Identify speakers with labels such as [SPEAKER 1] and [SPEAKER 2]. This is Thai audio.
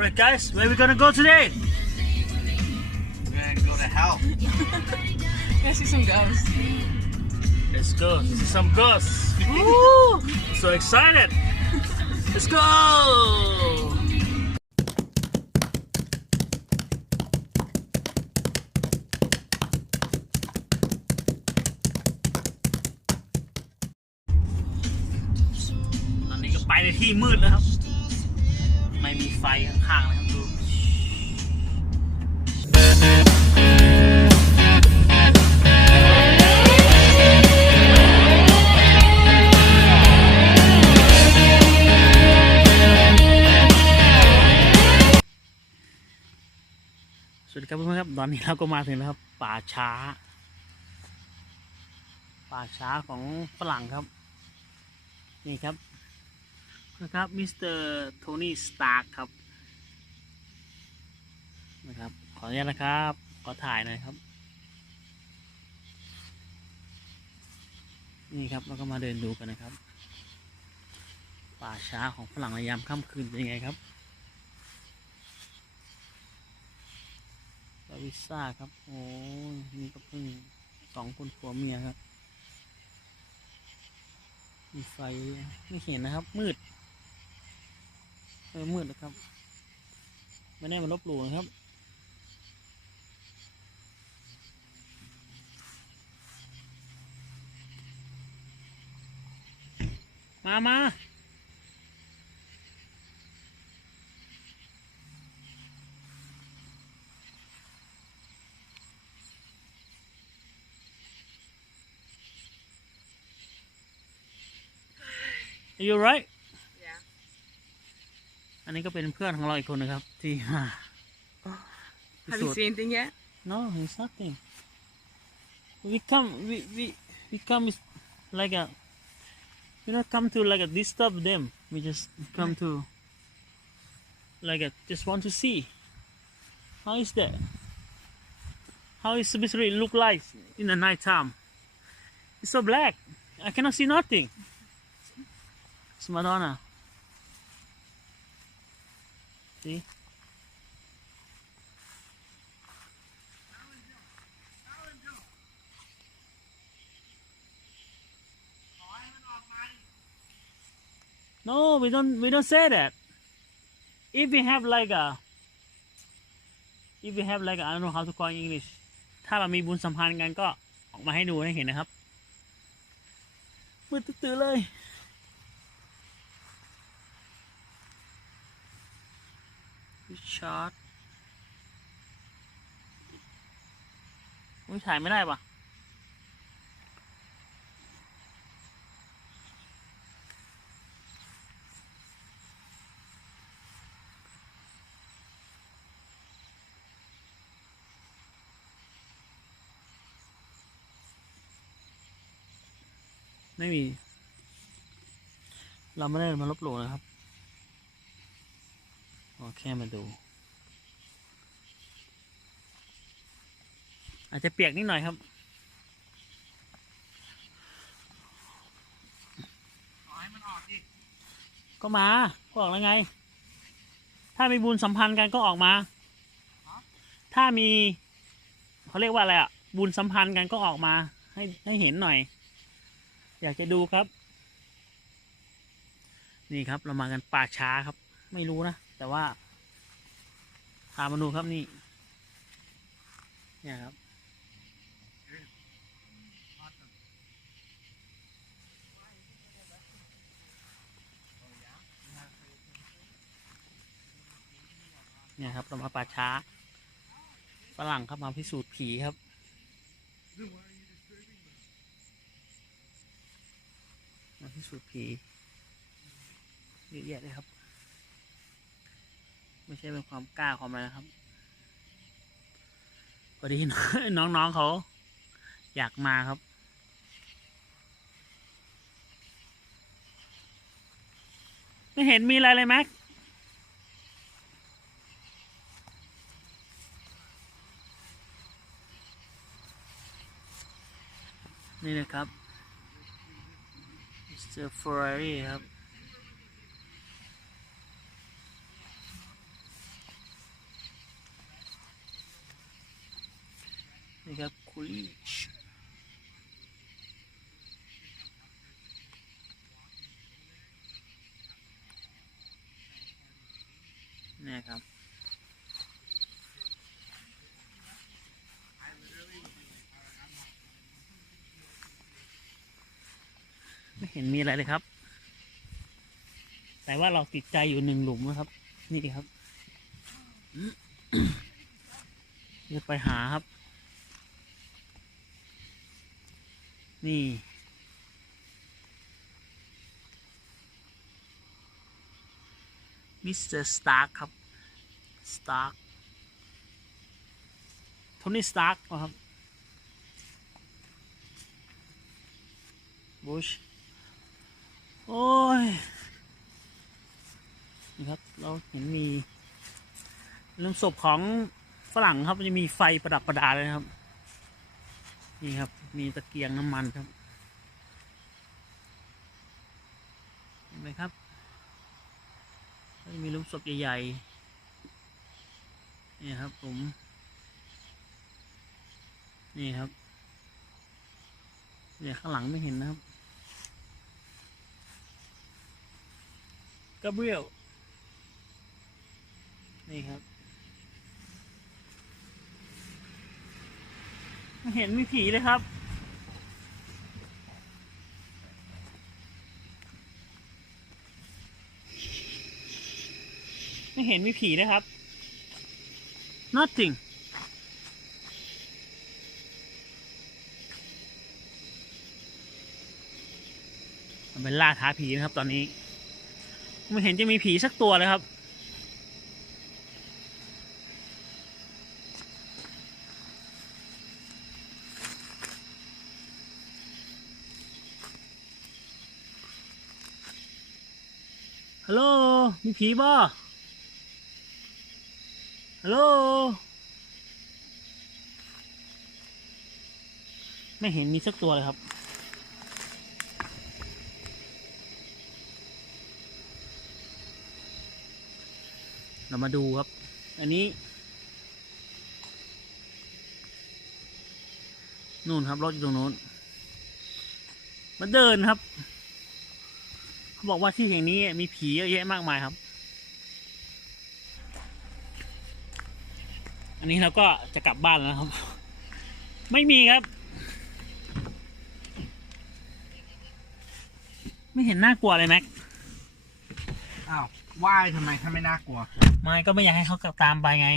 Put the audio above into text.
[SPEAKER 1] Alright guys, where we gonna go today?
[SPEAKER 2] We're gonna go to hell.
[SPEAKER 3] I see some ghosts.
[SPEAKER 1] Let's go. This is some ghosts. Woo! so excited. Let's go. ตอนนี้ก็ไปในที่มืดแล้วครับ ไม่มีไฟข้างๆนะครับดูสวัสดีครับเพื่อนๆครับ ตอนนี้เราก็มาถึงแล้วครับ ป่าช้า ป่าช้าของฝรั่งครับ นี่ครับ นะครับมิสเตอร์โทนี่สตาร์ครับนะครับ ขออนุญาตนะครับ ขอถ่ายหน่อยครับ นี่ครับเราก็มาเดินดูกันนะครับ ป่าช้าของฝรั่งในยามค่ำคืนเป็นยังไงครับลาวิซ่าครับ โอ้ยนี่ก็เพิ่งสองคนผัวเมียครับ มีไฟไม่เห็นนะครับ มืด เออมืดนะครับไม่ได้มาลบหลู่นะครับมามา Are you right นนี้ก็เป็นเพื่อนของเราอีกคนนะครับ ที่มาพิ
[SPEAKER 3] Have
[SPEAKER 1] สู
[SPEAKER 3] you
[SPEAKER 1] จน์
[SPEAKER 3] seen anything yet?
[SPEAKER 1] No, it's nothing. We come, we we we come is like a, we not come to like a disturb them. We just come to, like a just want to see. How is that? How is Swiss Re look like in the night time? It's so black. I cannot see nothing. It's Madonna. See? No, we don't. We don't say that. If we have like a, if we have like a, I don't know how to call in English. ถ้าเรามีบุญสัมพันธ์กันก็ออกมาให้ดูให้เห็นนะครับมืดตื่นเลย ชาร์จอุ้ยถ่ายไม่ได้ปะไม่มี เราไม่ได้มาลบหลู่นะครับโอ แค่มาดู อาจจะเปียกนิดหน่อยครับ
[SPEAKER 2] ขอให้มันออกดิ
[SPEAKER 1] ก็มาก็ออกแล้วไง ถ้ามีบุญสัมพันธ์กันก็ออกมา ถ้ามีเขาเรียกว่าอะไรอะ บุญสัมพันธ์กันก็ออกมา ให้ให้เห็นหน่อย อยากจะดูครับ นี่ครับเรามากันป่าช้าครับ ไม่รู้นะ แต่ว่า พามาดูครับนี่ เนี่ยครับเนี่ยครับเรามาป่าช้าฝรั่งครับมาพิสูจน์ผีครับ มาพิสูจน์ผีเยอะแยะเลยครับ ไม่ใช่เป็นความกล้าความอะไรนะครับพอดีน้องๆเขา อยากมาครับ ไม่เห็นมีอะไรเลยแม็กนี่นะครับ Mr. Ferrari ครับ นี่ คูลี่นี่ครับ ไม่เห็นมีอะไรเลยครับ แต่ว่าเราติดใจอยู่หนึ่งหลุมนะครับ นี่ครับจะไปหาครับ นี่ มิสเตอร์สตาร์คครับ สตาร์คโทนี่สตาร์คครับบุชโอ้ย นี่ครับ เราเห็นมี เรื่องศพของฝรั่งครับ มันจะมีไฟประดับประดาเลยนะครับ นี่ครับ มีตะเกียงน้ำมันครับเห็นไหมครับมีลุมศพใหญ่ๆนี่ครับผม นี่ครับเนี่ยข้างหลังไม่เห็นนะครับกาเบรียลนี่ครับ ไม่เห็นมีผีเลยครับ ไม่เห็นมีผีเลยครับ nothing เป็นล่าท้าผีนะครับตอนนี้ไม่เห็นจะมีผีสักตัวเลยครับฮัลโหลมีผีบ่ ฮัลโหล ไม่เห็นมีสักตัวเลยครับ เรามาดูครับ อันนี้ นู่นครับรถอยู่ตรงนู้น มาเดินครับ เขาบอกว่าที่แห่งนี้มีผีเยอะแยะมากมายครับ อันนี้เราก็จะกลับบ้านแล้วครับ ไม่มีครับ ไม่เห็นน่ากลัวเลยแม็ก
[SPEAKER 2] อ้าวว่ายทำไมถ้าไม่น่ากลัว
[SPEAKER 1] ไม่ก็ไม่อยากให้เขากลับตามไปไง